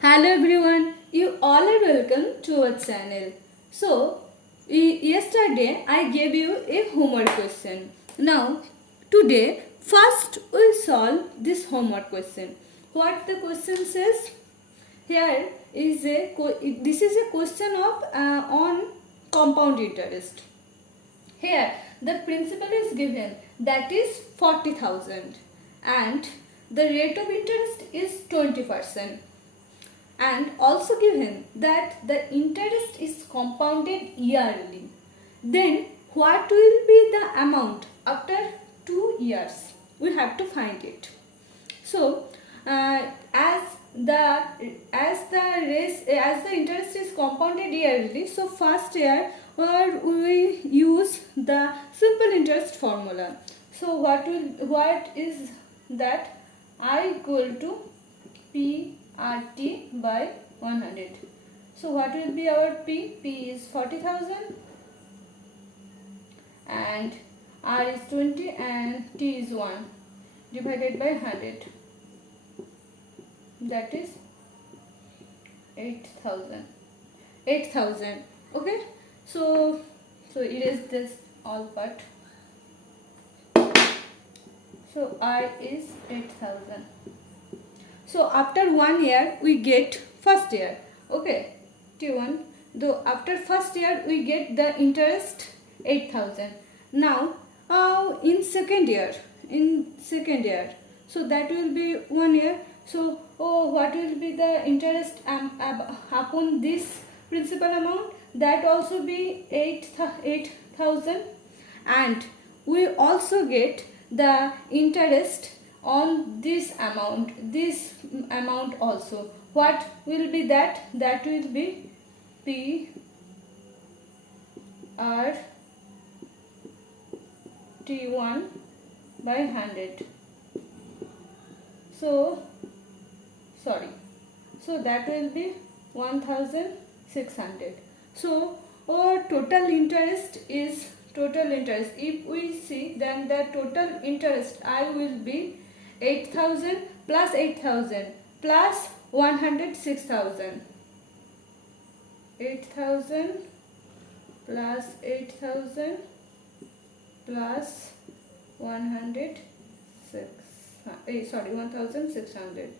Hello everyone, you all are welcome to our channel. So, yesterday I gave you a homework question. Now, today first we solve this homework question. What the question says? Here is this is a question of on compound interest. Here the principal is given, that is 40,000, and the rate of interest is 20%. And also given that the interest is compounded yearly. Then what will be the amount after 2 years? We have to find it. So as the interest is compounded yearly, so first year we use the simple interest formula. So what is that? I equal to PRT by 100. So what will be our P? P is 40,000 and R is 20 and T is 1 divided by 100. That is 8,000. 8,000. Okay. So erase this all part. So R is 8,000. So after 1 year we get first year. Okay. T1. Though after first year we get the interest 8,000. Now in second year. So that will be 1 year. So what will be the interest upon this principal amount? That also be 8,000, and we also get the interest on this amount also. What will be that? That will be P R T1 by 100. So that will be 1,600. So our total interest. If we see, then the total interest I will be 8,000 plus 8,000 plus 106,000. 8,000 plus 8,000 plus 1,600.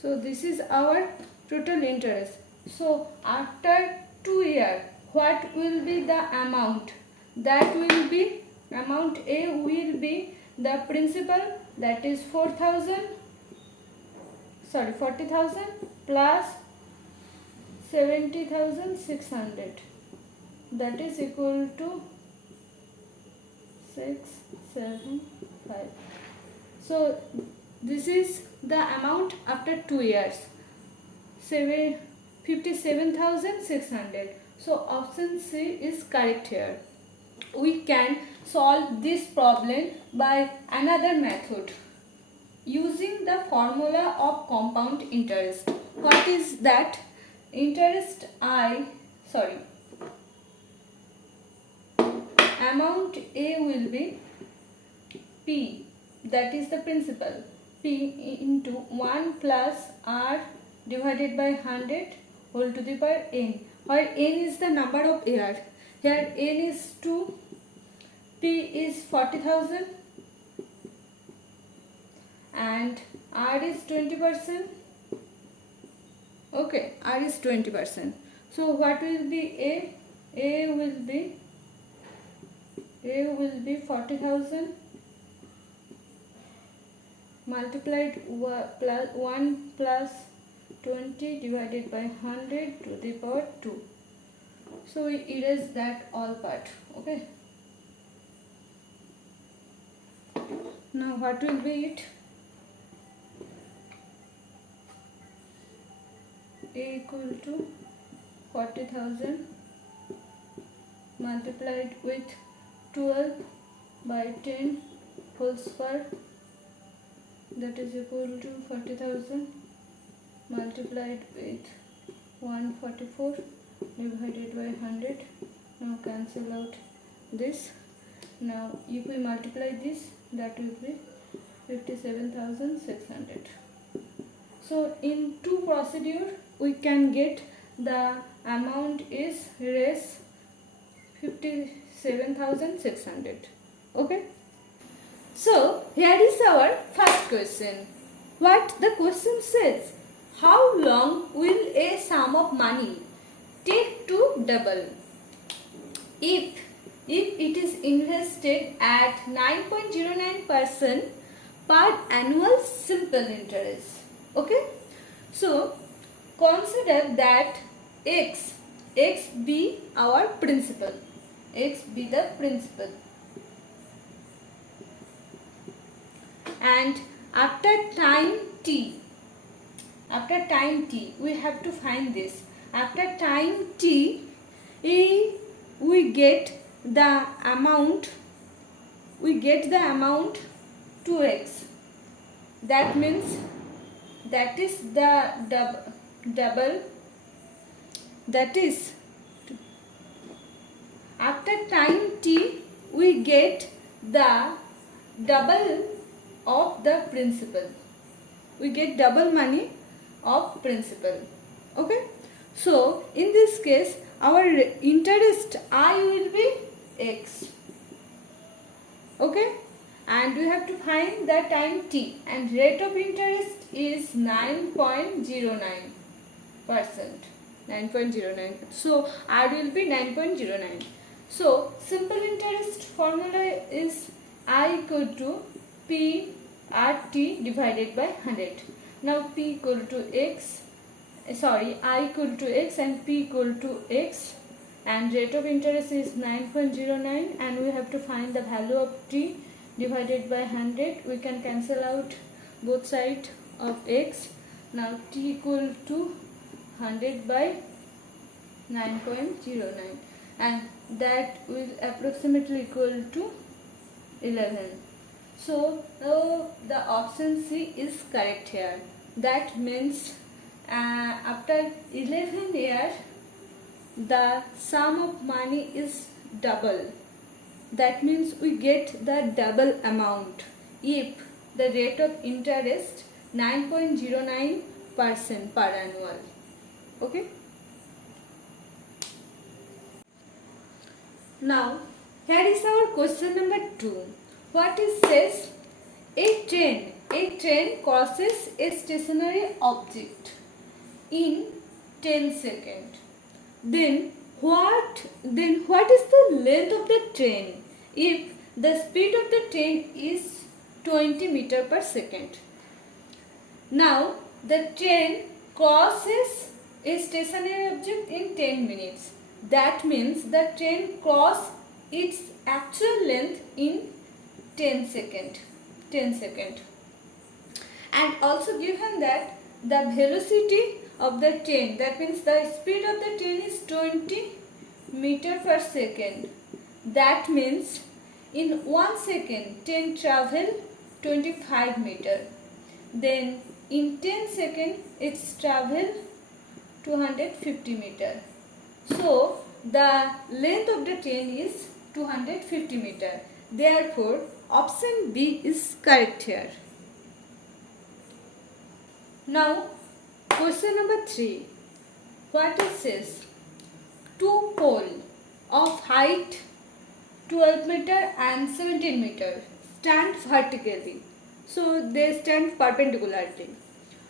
So this is our total interest. So after 2 years, what will be the amount? That will be, amount A will be the principal, that is 40,000 plus 70,600. That is equal to 675. So this is the amount after 2 years, 57,600. So option C is correct here. We can solve this problem by another method using the formula of compound interest. What is that? Amount A will be P, that is the principal, P into 1 plus R divided by 100 whole to the power n, where n is the number of years. Here n is 2, P is 40,000 and R is 20%. Okay, R is 20%. So what will be A? A will be 40,000 multiplied 1 plus 20 divided by 100 to the power 2. So we erase that all part. Okay. Now what will be it? A equal to 40,000 multiplied with 12 by 10 whole square, that is equal to 40,000 multiplied with 144 divided by 100. Now cancel out this. Now if we multiply this, that will be 57,600. So in two procedure we can get the amount is raise 57,600. Okay. So here is our first question. What the question says? How long will a sum of money take to double? If it is invested at 9.09% per annual simple interest. Okay. So consider that x be our principal. X be the principal. And after time t, we have to find this. After time t, we get the amount 2x. That means that is the double. That is, after time t, we get the double of the principal. We get double money of principal. Okay. So in this case, our interest I will be x. Okay. And we have to find the time t, and rate of interest is 9.09%. 9.09. So R will be 9.09. So simple interest formula is I equal to P RT divided by 100. Now P equal to x, I equal to x and P equal to x, and rate of interest is 9.09, and we have to find the value of T divided by 100. We can cancel out both sides of x. Now T equal to 100 by 9.09, and that will approximately equal to 11. So the option C is correct here. That means after 11 years the sum of money is double. That means we get the double amount if the rate of interest 9.09% per annual. Okay. Now here is our question number 2. What it says? A train crosses a stationary object in 10 seconds. Then what is the length of the train if the speed of the train is 20 meters per second? Now the train crosses a stationary object in 10 minutes. That means the train crosses its actual length in 10 seconds. And also given that the velocity of the train, that means the speed of the train is 20 meters per second. That means in 1 second train travel 25 meters. Then in 10 seconds it's travel 250 meters. So the length of the train is 250 meters. Therefore option B is correct here. Now question number 3. What it says? Two poles of height 12 meter and 17 meter stand vertically. So they stand perpendicularly,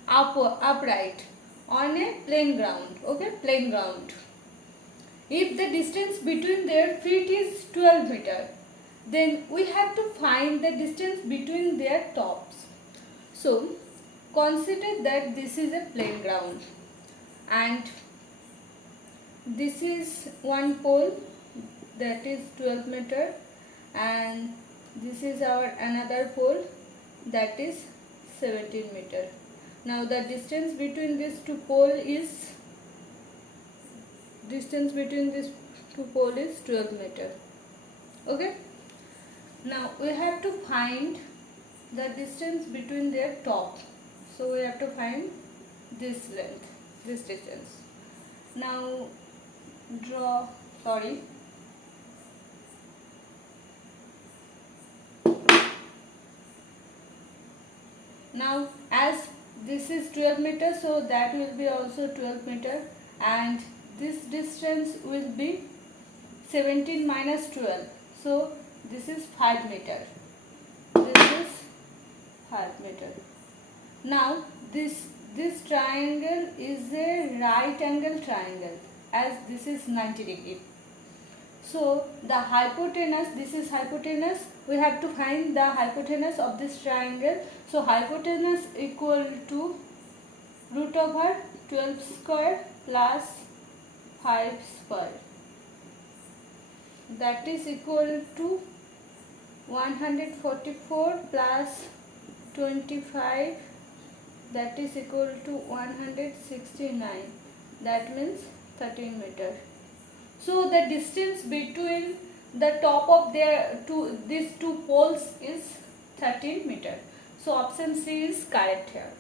upright on a plain ground. Okay, plain ground. If the distance between their feet is 12 meter, then we have to find the distance between their tops. So consider that this is a plain ground and this is one pole, that is 12 meter, and this is our another pole, that is 17 meter. Now the distance between these two poles is 12 meter. Okay. Now we have to find the distance between their top. So we have to find this length, this distance. Now draw, sorry. Now as this is 12 meters, so that will be also 12 meter, and this distance will be 17 minus 12. So this is 5 meter. This is 5 meter. Now this triangle is a right angle triangle, as this is 90 degree. So the hypotenuse, this is hypotenuse, we have to find the hypotenuse of this triangle. So hypotenuse equal to root over 12 square plus 5 square, that is equal to 144 plus 25, that is equal to 169, that means 13 meter. So the distance between the top of these two poles is 13 meter. So option C is correct here.